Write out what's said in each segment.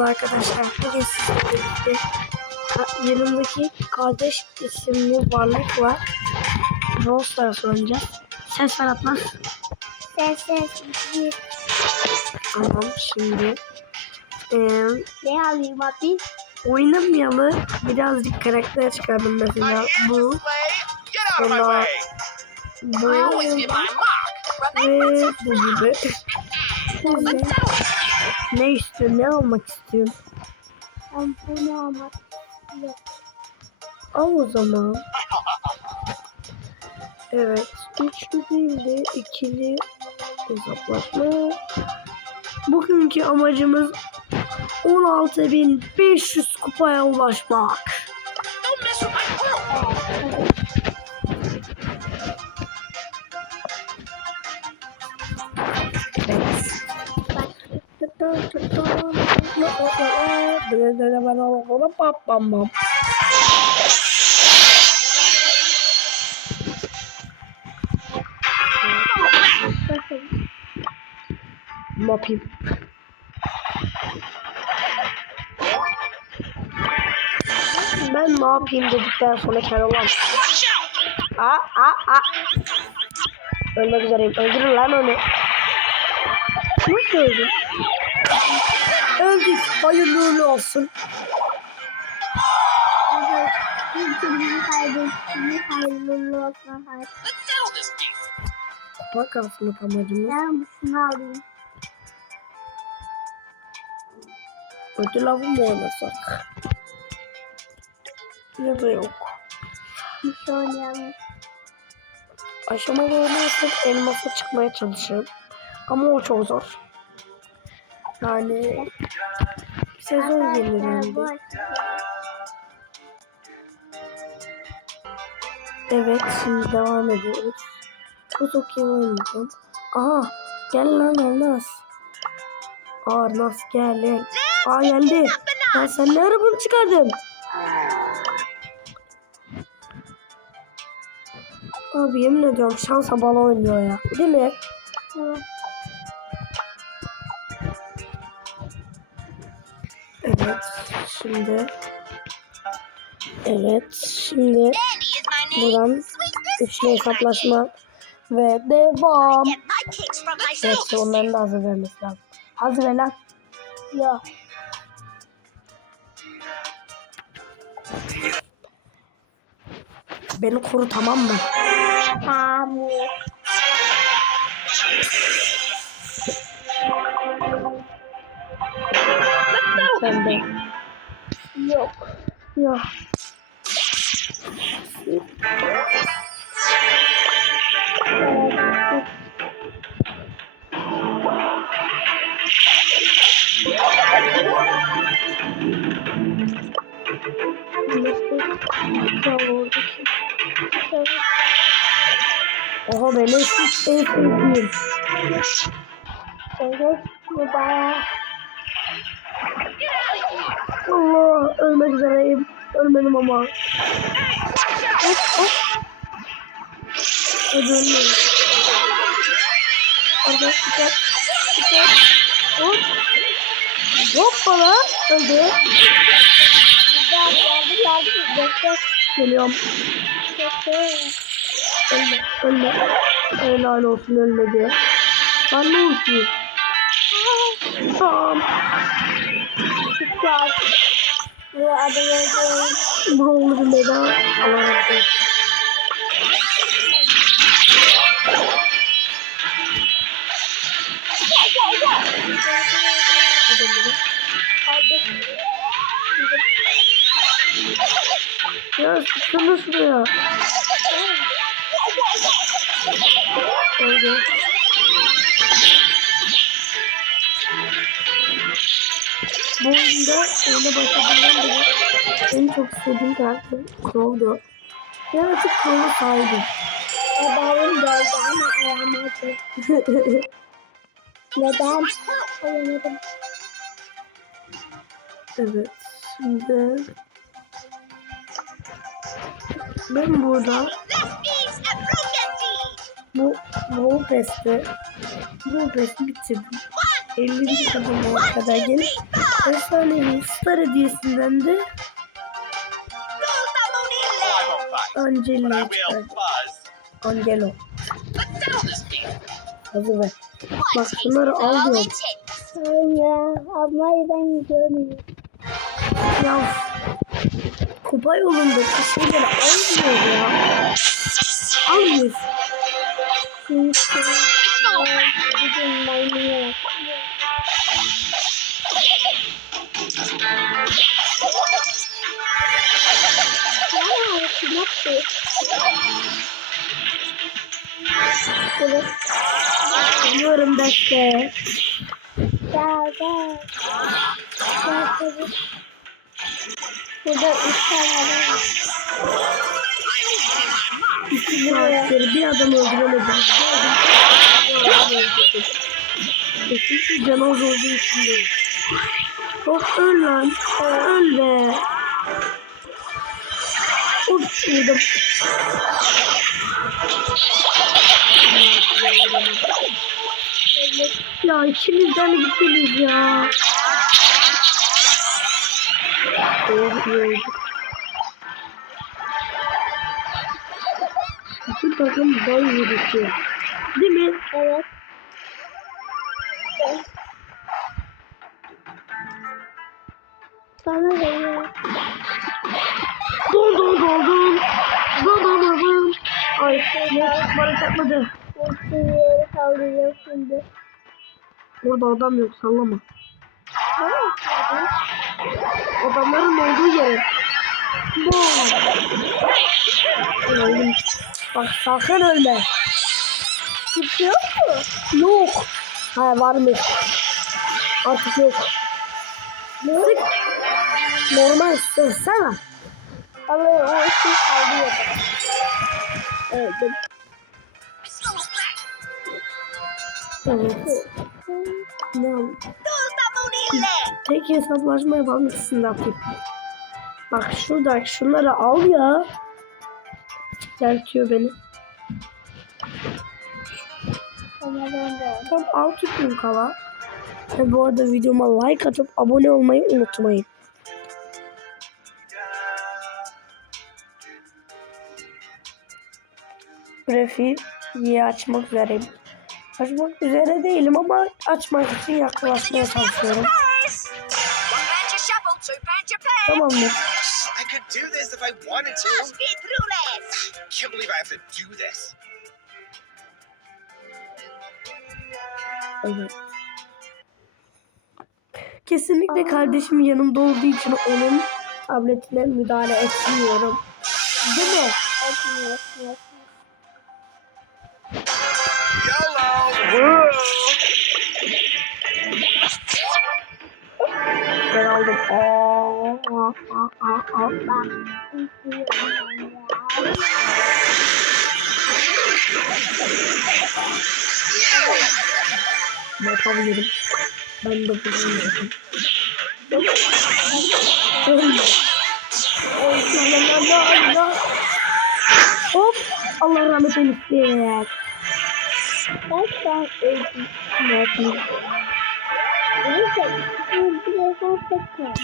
Arkadaşlar bugün sizlerle birlikte yanımdaki kardeş isimli varlık var. Brawl Stars oynayacağız. Ses ver Atlas. Ses ses Tamam şimdi. Ee, ne alayım abi? oynamayalı birazcık karakter çıkardım mesela. Bu, Sonra- bu ve bu gibi. Ne istiyorsun? Ne almak istiyorsun? Ben bunu almak yok. Al o zaman. Evet. Üçlü değil de ikili hesaplaşma. Bugünkü amacımız 16.500 kupaya ulaşmak. Ne yapayım? Ben ne dedikten sonra out! Aa aa aa. Ölmek üzereyim. Öldürün lan onu. Nasıl öldün? Öldük. Hayırlı uğurlu olsun. Bak aslında amacımız. Ben şunu alayım. Ödül avı mı oynasak? Ya da yok. Bir şey oynayalım. Aşamalı oynarsak elmasa çıkmaya çalışırım. Ama o çok zor. Yani sezon bence. Evet şimdi devam ediyoruz. Bu çok iyi oynayacağım. Aha gel lan Elnas. Aa Arnas gel gel. Aa geldi. Ya sen ne ara bunu çıkardın? Abi yemin ediyorum şansa bala oynuyor ya. Değil mi? Evet. Şimdi. Evet. Şimdi buradan üçlü hesaplaşma ve devam. Evet onların da hazır vermesi lazım. Hazır ver lan. Yok. Beni koru tamam mı? Pamuk. Sen de. Yok. Ya. Oha hiç en sevdiğim. Evet. Bu bayağı. Allah ölmek üzereyim. Ölmedim ama. Hop hop. Hadi ölmedim. Orada dikkat. Dikkat. Hop. Hoppala. Öldü. Güzel yardım yardım. Bekle. Geliyorum. Bekle. Ölme. Ölme. Helal olsun ölmedi. Ben ne ulti? Tamam. Güzel. Bu adamı Brawl'u bir meydan. Allah razı olsun. Ya sıkıldı şuraya. Öldü. Bu oyunda oyuna başladığımdan beri en çok sevdiğim karakter Crow'du. Ben artık Crow'a sahibim. Babamın doldu ama ayamadı. Neden? Ayamadım. evet. Şimdi ben burada bu bu Best'i bu Best'i bitirdim. 50. kadar kadar gelip Efsanevi Star hediyesinden de Angelo çıkardı. Angelo. Hazır ver. Bak şunları al. Hayır ya. Ablayı ben görmüyorum. Ya kupa yolundaki şeyleri almıyor ya. Almıyor. Bugün maymuna Aa, nasıl? Evet. Biliyorum beste. Gel gel. Gel tabii. Burada üç tane var. İki saattir bir adam öldüremedim. Bir adam adam öldürdüm. Kesinlikle canoz olduğu için değil. Hop öl lan. Öl be. Vurdum. Ya ikimizden de gittiniz ya. Oh iyi oldu. Bütün takım bay yürütüyor. Değil mi? Evet. Sana geliyor. Don don don don. Don don don don. Ay ne bana çakmadı. Yere kaldıracağım şimdi. Orada adam yok sallama. Adamların olduğu yer. Bom. Öldüm. Bak sakın ölme. Kimse yok mu? Yok. Ha varmış. Artık yok. Sık. Normal sıksana. Ama o şey kaldırıyor. Öldüm. Evet. Ne oldu? Tek hesaplaşma yapalım ikisini atayım. Bak şurada şunları al ya. Dertiyor beni. Tam 6 gün kala. Ve bu arada videoma like atıp abone olmayı unutmayın. Grafiği açmak üzereyim. Açmak üzere değilim ama açmak için yaklaşmaya çalışıyorum. Tamamdır. I could do this if I wanted to. Speed roulette. Can't believe I have to do this. Evet. Kesinlikle kardeşim yanımda olduğu için onun tabletine müdahale etmiyorum. Değil mi? Etmiyor, Ben aldım. Aa. Ne yapabilirim? Ben de Allah. Hop. Allah rahmet eylesin. Ben öldüm. Ne yapayım? Neyse. Bu birazdan tekrar.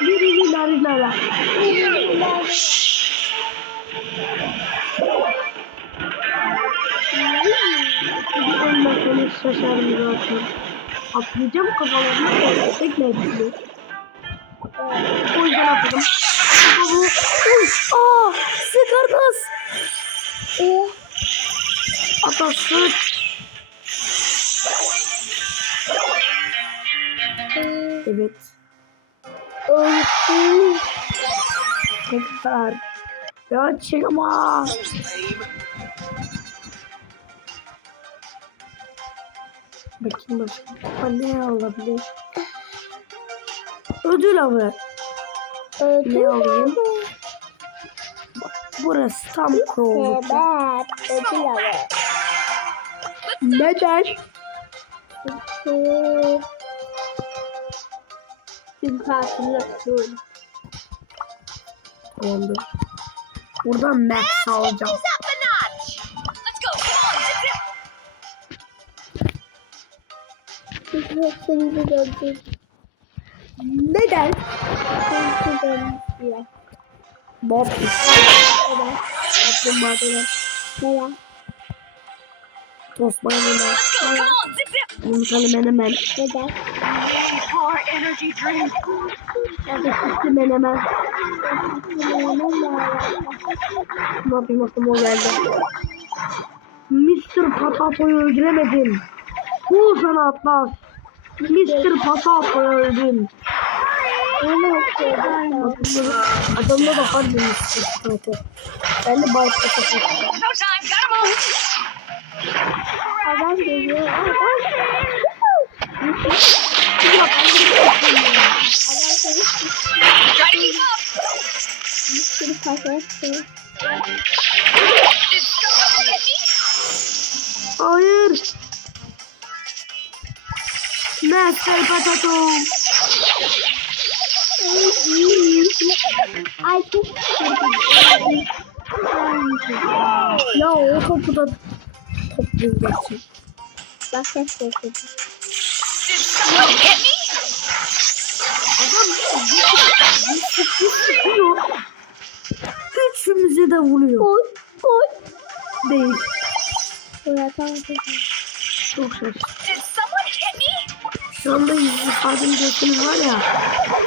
Yürü yürü lari lala. Ölmezseniz şaşarım zaten. Atlayacağım kafalarına tekme ediliyor. O yüzden atladım. Baba, uy, aa. Oh, atası. Evet. Öldüm. Tekrar. Ya çıkma. Bakayım. Kupa ne alabilir? Ödül avı. Öldüm. Ne alayım? Burası tam. Sebep. Ödül alır. Neden? Çünkü... Çünkü hatırlatıyorum. Tamamdır. Buradan Max alacağım. Hepsini de gördüm. Neden? Hepsini dönmüş ya. Mortis. Neden? Kaplumbağa dönem. Neden? Tost mayonez. Come on, zip zip. Yumurtalı menemen. Neden? Power energy drink. Sütlü menemen. Ne yapayım aklıma o geldi. Mr. Patato'yu öldüremedim. Bu sana Atlas. Mr. Patato'yu öldüm. Adamda da, Mr. Patato. Ben de Bay Patato. Adam geliyor. Adam? Hayır. Mr. Patato. Ay çok Ya o topu da toplayacaksın. Bak sen korkudun. Üçümüze de vuruyor. Koy koy. Değil. Fırlatan Çok şaşırdım. Did someone hit me? Şu anda yüz ifadem görseniz var ya.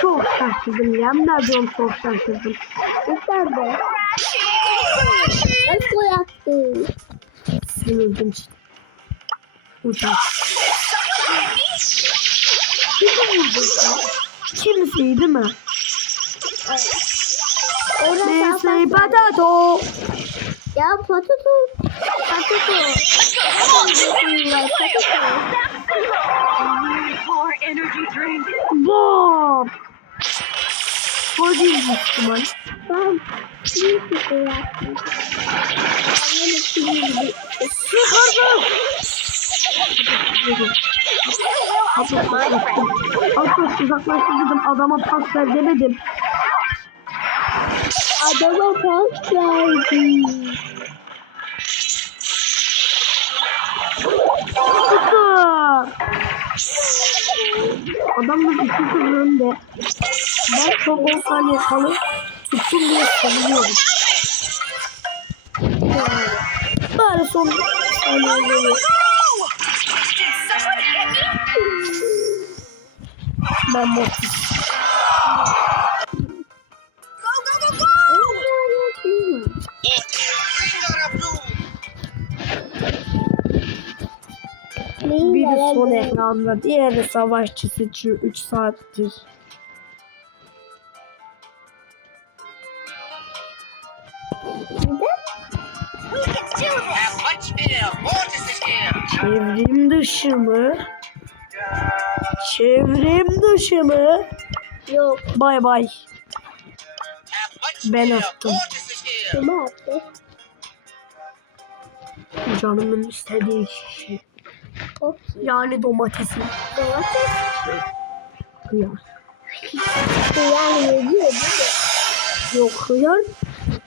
Çok şaşırdım. Yemin ediyorum çok şaşırdım. Yeter be. Ben koy attım. Sinirdim işte. Uçak. Kimseyi değil mi? Orada Mesleği patato. Ya patato. Patato. Bom. Hadi Müslüman. Ben bir şey Sıkıldım. Atlas uzaklaştırdım. Adama pas ver demedim. Adama pas verdi. Tuttu. Adam da iki sıfır önde. Ben çok 10 saniye kalı tuttum diye seviyorum. Bari son me? Ben Mortis. Biri son ekranda, diğeri savaşçı seçiyor 3 saattir. Çevrim dışı mı? Çevrim dışı mı? Yok. Bay bay. Ben attım. Kime attı? Canımın istediği şey. Çok Yani domatesi. domates. Hıyar. Yani yediyor değil mi? Yok hıyar.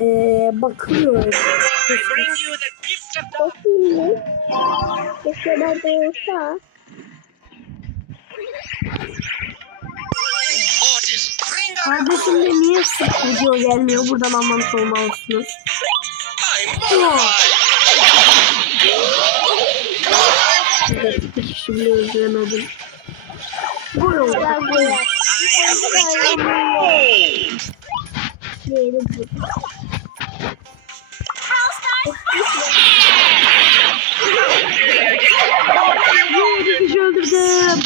Ee, bakıyor. Çok iyi. Keşke ben de olsa. Kardeşim de niye sık video gelmiyor? Buradan anlamış olmalısınız. Size bir kişi bile yaptım. Diğeri bu. Bir kişi öldürdüm.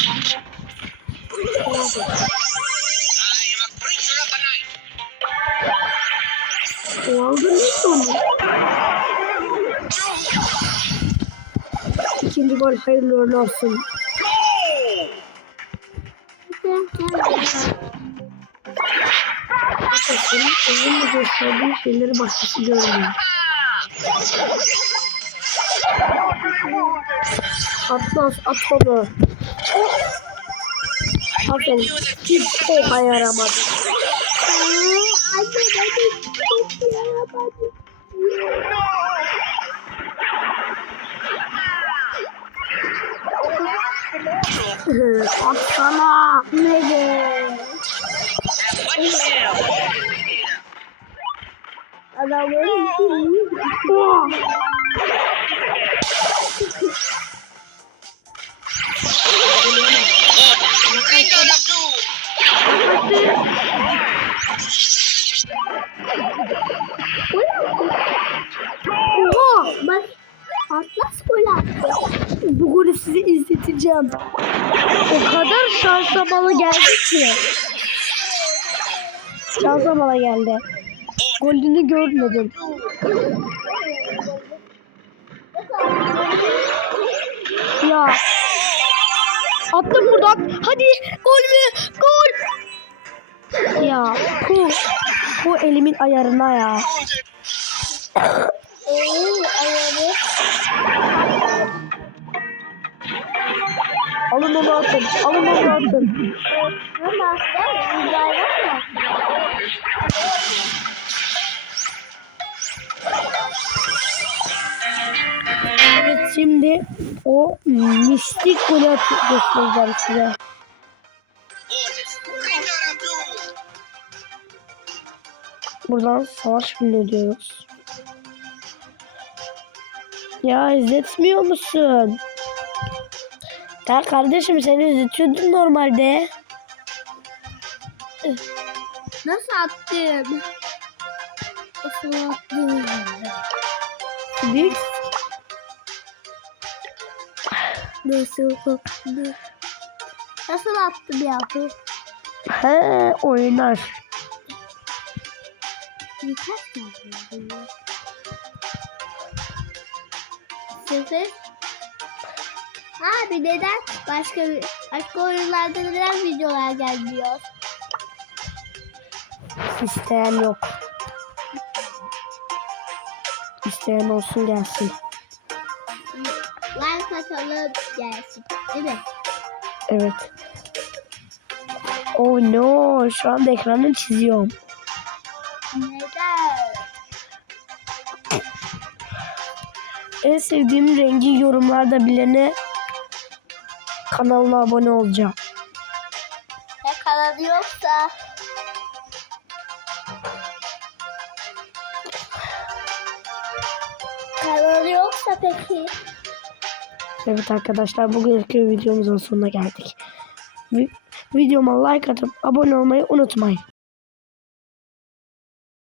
O aldı neyse onu. İkinci gol hayırlı uğurlu olsun. Arkadaşlarım elimle gösterdiği şeyleri başkası görmüyor. Atlas at onu. Aferin. Hiç oha yaramadı. Atsana. Ne de. Adamların Oh. Oha. Bak. Atlas gol attı. Bu golü size izleteceğim. O kadar şansa bala geldi ki. Şansa bala geldi. Golünü görmedim. Ya. Attım buradan. Hadi gol mü? Gol. Ya bu, bu elimin ayarına ya. Oo, ayarı. Alın onu atın. Alın onu atın. Ama aslında müdahale şimdi o mistik golü göstereceğim size. Buradan savaş filmi diyoruz. Ya izletmiyor musun? Ya kardeşim seni izletiyordum normalde. Nasıl attın? Nasıl attın? Büyük Nasıl attın? Nasıl attım yahu? he oynar. Birkaç tane. Sıfır. Abi neden başka başka oyunlarda neden videolar gelmiyor? İsteyen yok. İsteyen olsun gelsin. Like atalım gelsin. Değil mi? Evet. Oh no şu anda ekranı çiziyorum. Neden? En sevdiğim rengi yorumlarda bilene kanalına abone olacağım. Ya kanalı yoksa Kanalı yoksa peki? Evet arkadaşlar bugünkü videomuzun sonuna geldik. Vi- videoma like atıp abone olmayı unutmayın.